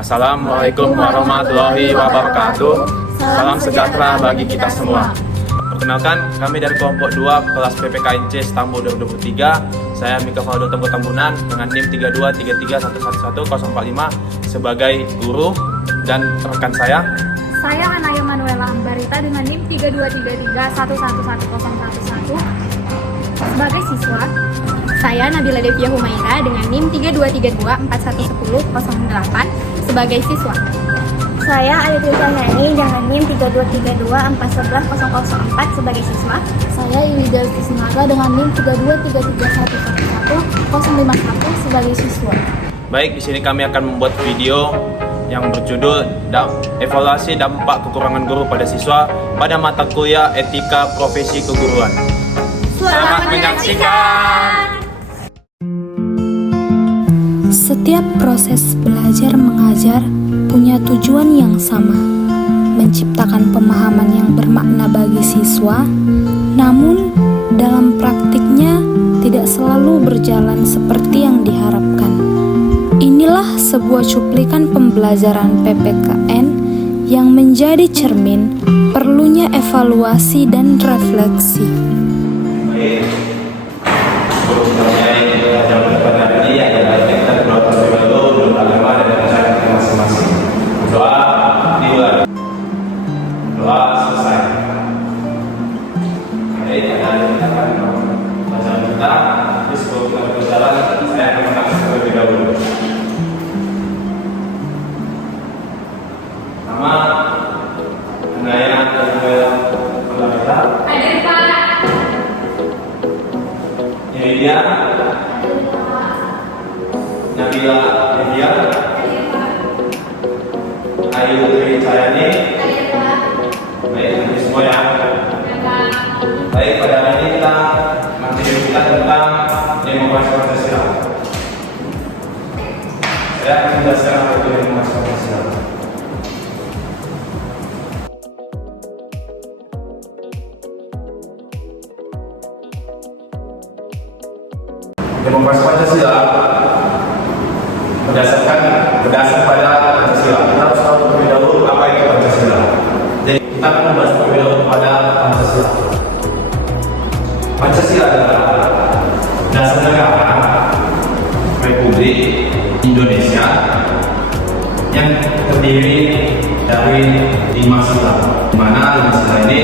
Assalamualaikum warahmatullahi wabarakatuh. Salam sejahtera bagi kita semua. Perkenalkan, kami dari kelompok 2 kelas PPKNC Stambo 2023. Saya Mika Faldo Tengku Tambunan dengan NIM 3233111045 sebagai guru, dan rekan saya Anaya Manuela Ambarita dengan NIM 3233111011 sebagai siswa. Saya Nabila Devia Humaira dengan NIM 3232411008 sebagai siswa. Saya Ayu Trisanani dengan NIM 3232411004 sebagai siswa. Saya Iwida Tisnaga dengan NIM 3233111051 sebagai siswa. Baik, di sini kami akan membuat video yang berjudul Evaluasi Dampak Kekurangan Guru pada Siswa pada mata kuliah Etika Profesi Keguruan. Selamat menyaksikan. Setiap proses belajar mengajar punya tujuan yang sama, menciptakan pemahaman yang bermakna bagi siswa, namun dalam praktiknya tidak selalu berjalan seperti yang diharapkan. Inilah sebuah cuplikan pembelajaran PPKN yang menjadi cermin perlunya evaluasi dan refleksi. Nabila Devia, Ayu Trisanani, baik semua ya. Baik, pada hari ini kita materi kita tentang demokrasi Pancasila. Saya akan menjelaskan apa itu demokrasi Pancasila. Demokrasi Pancasila berdasar pada Pancasila. Kita harus tahu terlebih dahulu apa itu Pancasila. Jadi kita akan membahas terlebih dahulu pada Pancasila. Pancasila adalah dasar negara Republik Indonesia yang terdiri dari 5 sila, di mana 5 sila ini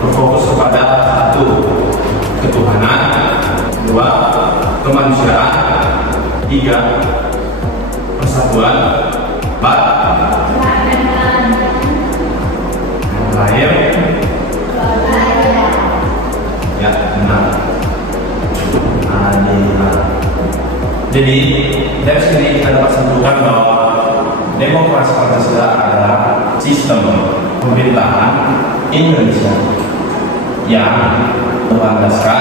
berfokus kepada 1. Ketuhanan, 2. Kemanusiaan, 3. Persatuan, 4. Lahir, ya benar, adil. Jadi dari sini kita dapat simpulkan bahwa demokrasi Pancasila adalah sistem pemerintahan Indonesia yang berlandaskan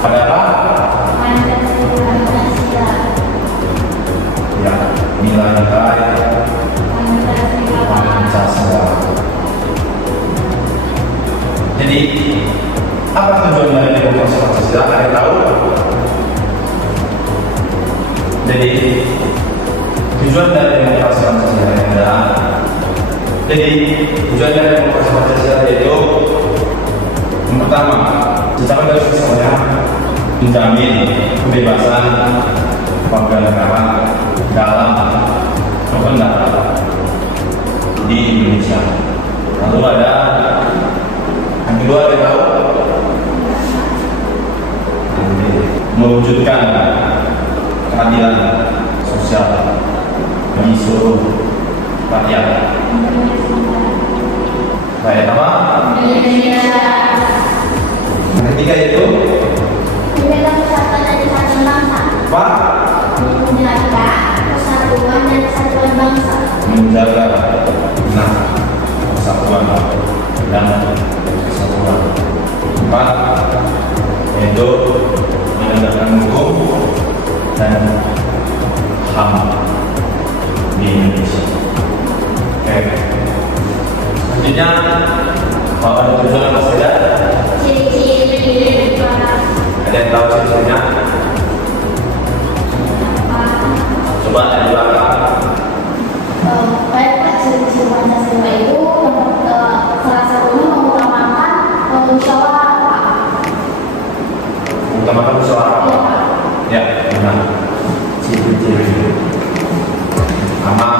pada apa? Ya, nilai-nilai Pancasila. Jadi, apa tujuan dari demokrasi Pancasila? Ada yang tahu? Jadi, tujuan dari demokrasi Pancasila adalah yaitu yang pertama, secara garis besarnya menjamin kebebasan warga negara dalam berpendapat di Indonesia. Lalu ada yang kedua, ada tahu? Mewujudkan keadilan sosial bagi seluruh rakyat. Baik, apa? Yang ketiga itu Menjaga persatuan dan kesatuan bangsa. apa? Menjaga persatuan dan kesatuan bangsa. Menjaga persatuan dan kesatuan. 4. Yaitu menegakkan hukum dan HAM di Indonesia. Oke. Selanjutnya, kalau ada tujuan apa saja? Ciri-ciri Ada yang tahu ciri-cirinya? Coba dari belakang. Pertama,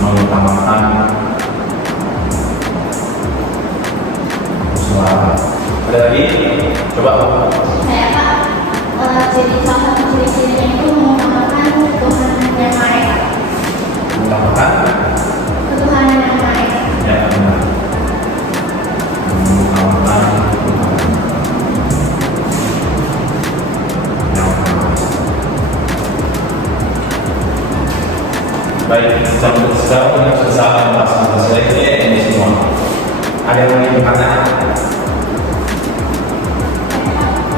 mengutamakan musyawarah. Ada lagi? Coba Pak. Saya Pak, jadi salah satu ciri-cirinya itu mengutamakan ketuhanan yang Maha Esa. Mengutamakan? Ketuhanan yang Maha Esa. Ya, benar. Mengutamakan baik, secara umum sesaat bahasa ini semua. Ada yang ingin bertanya?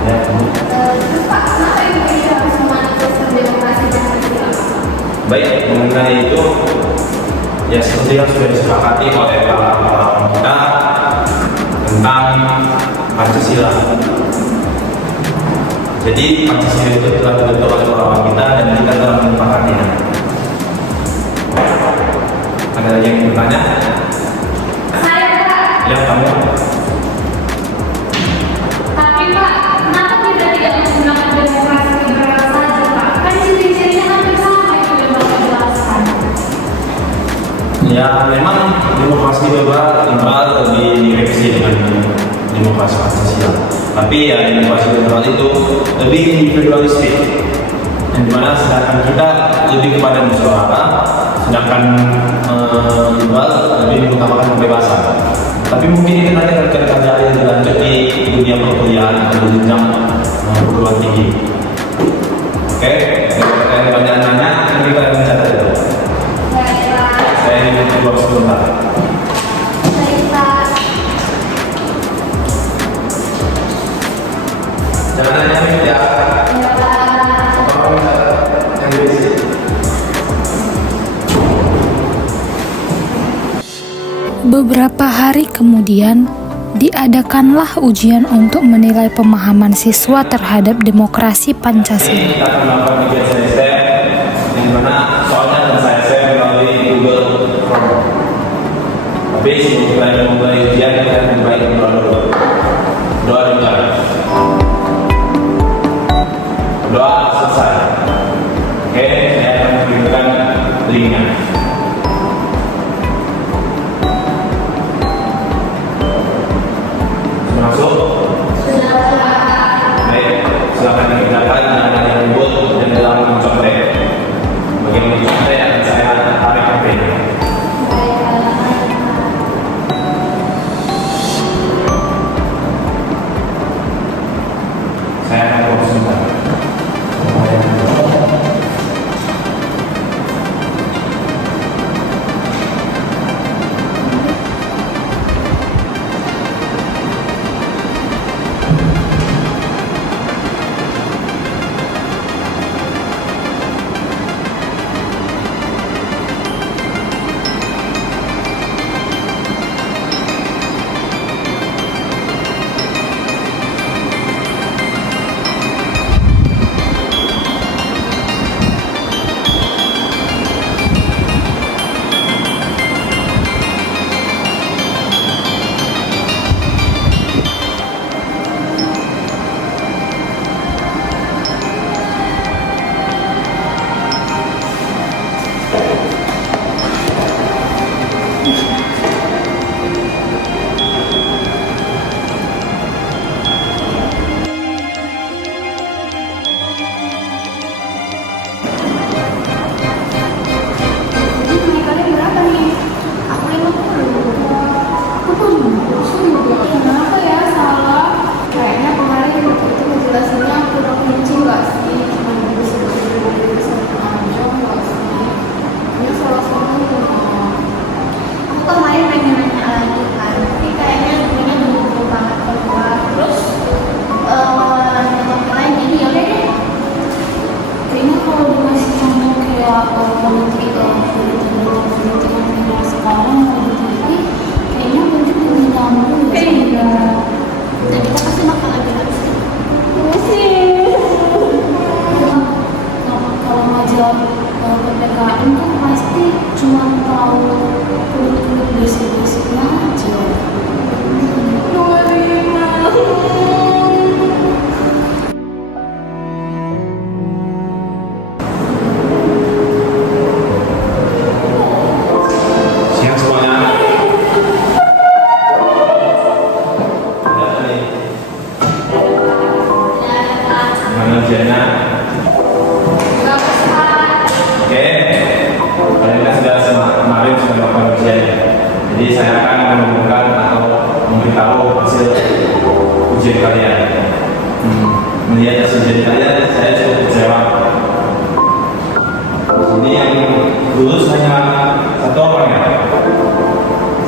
Ya, Terus Pak, kenapa Indonesia harus memanfaatkan demokrasi dan Pancasila? baik, mengenai itu ya seperti yang sudah disepakati oleh para pahlawan kita tentang Pancasila. Jadi Pancasila itu telah dibentuk oleh pahlawan kita dan kita telah menyepakatinya. Ada lagi yang ingin bertanya? Saya Pak, Ya, kamu. tapi Pak, kenapa kita tidak menggunakan demokrasi liberal saja Pak? Kan ciri-cirinya hampir sama itu yang Bapak jelaskan. Ya, memang demokrasi liberal lebih direvisi dengan demokrasi Pancasila. Tapi ya demokrasi liberal itu lebih individualistik, yang dimana sedangkan kita lebih kepada musyawarah, sedangkan liberal lebih mengutamakan kebebasan. Tapi mungkin itu nanti akan kita pelajari lebih lanjut di dunia perkuliahan atau jenjang perguruan tinggi. Oke, kalau banyak nanya, nanti kita akan catat itu. Saya ingin keluar sebentar. Baik Pak. Jangan nanya ya. Yang di sini. Beberapa hari kemudian, diadakanlah ujian untuk menilai pemahaman siswa terhadap demokrasi Pancasila. Kita akan melakukan ujian semester yang mana soalnya dan saya melalui Google Chrome. Tapi sebelum kita memulai ujian kita akan baik berdoa dulu. Doa dulu. Doa selesai. Oke, saya akan memberikan linknya. Masuk. Baik, silakan dikerjakan dengan yang lembut dan dalam mencontek. Bagaimana mencontek akan saya tarik HP. Saya akan fokus sebentar. kemarin sudah melakukan ujian. Jadi saya akan mengumumkan atau memberitahu hasil ujian kalian. Melihat hasil ujian kalian, saya cukup kecewa. Ini yang lulus hanya satu orang ya.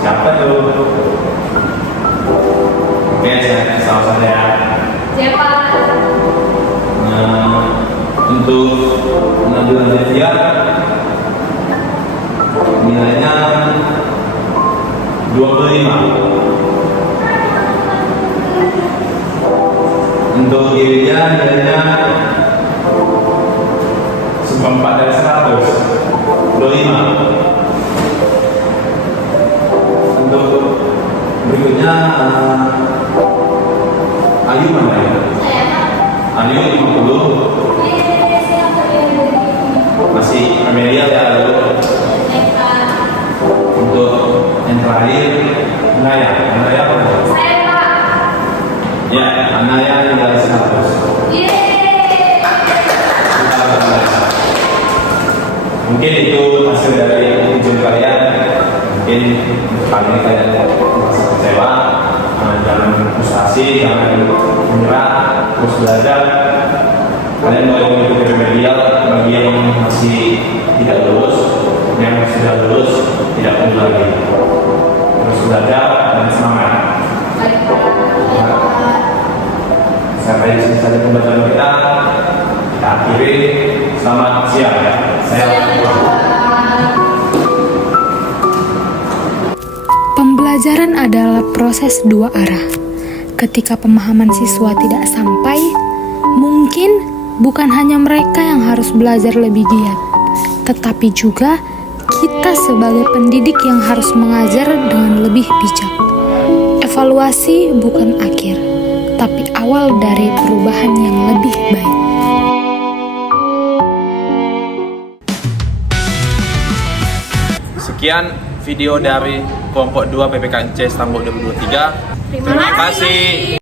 Siapa tuh? Oke, saya kasih tahu saja. Siapa? Untuk Nabila Devia nilainya 25. Untuk Gilia nilainya 4 dari 100, 25. Untuk berikutnya Ayu mana ya? Ayu 50. Masih Amelia ya. Untuk yang terakhir Anaya apa? Saya Pak. Ya, Anaya nilai 100. Mungkin itu hasil dari ujian kalian. Mungkin kali ini kalian merasa kecewa. Jangan frustasi, jangan menyerah, terus belajar. Kalian boleh mengikuti remedial bagi yang masih tidak lulus, yang sudah lulus tidak perlu lagi. Terus belajar dan semangat. Sampai di sini saja pembelajaran kita. Kita akhiri. Selamat siang ya. Saya Pembelajaran adalah proses dua arah. Ketika pemahaman siswa tidak sampai, mungkin bukan hanya mereka yang harus belajar lebih giat, tetapi juga kita sebagai pendidik yang harus mengajar dengan lebih bijak. Evaluasi bukan akhir, tapi awal dari perubahan yang lebih baik. sekian video dari kelompok 2 PPKN C Tambok 2023. Terima kasih.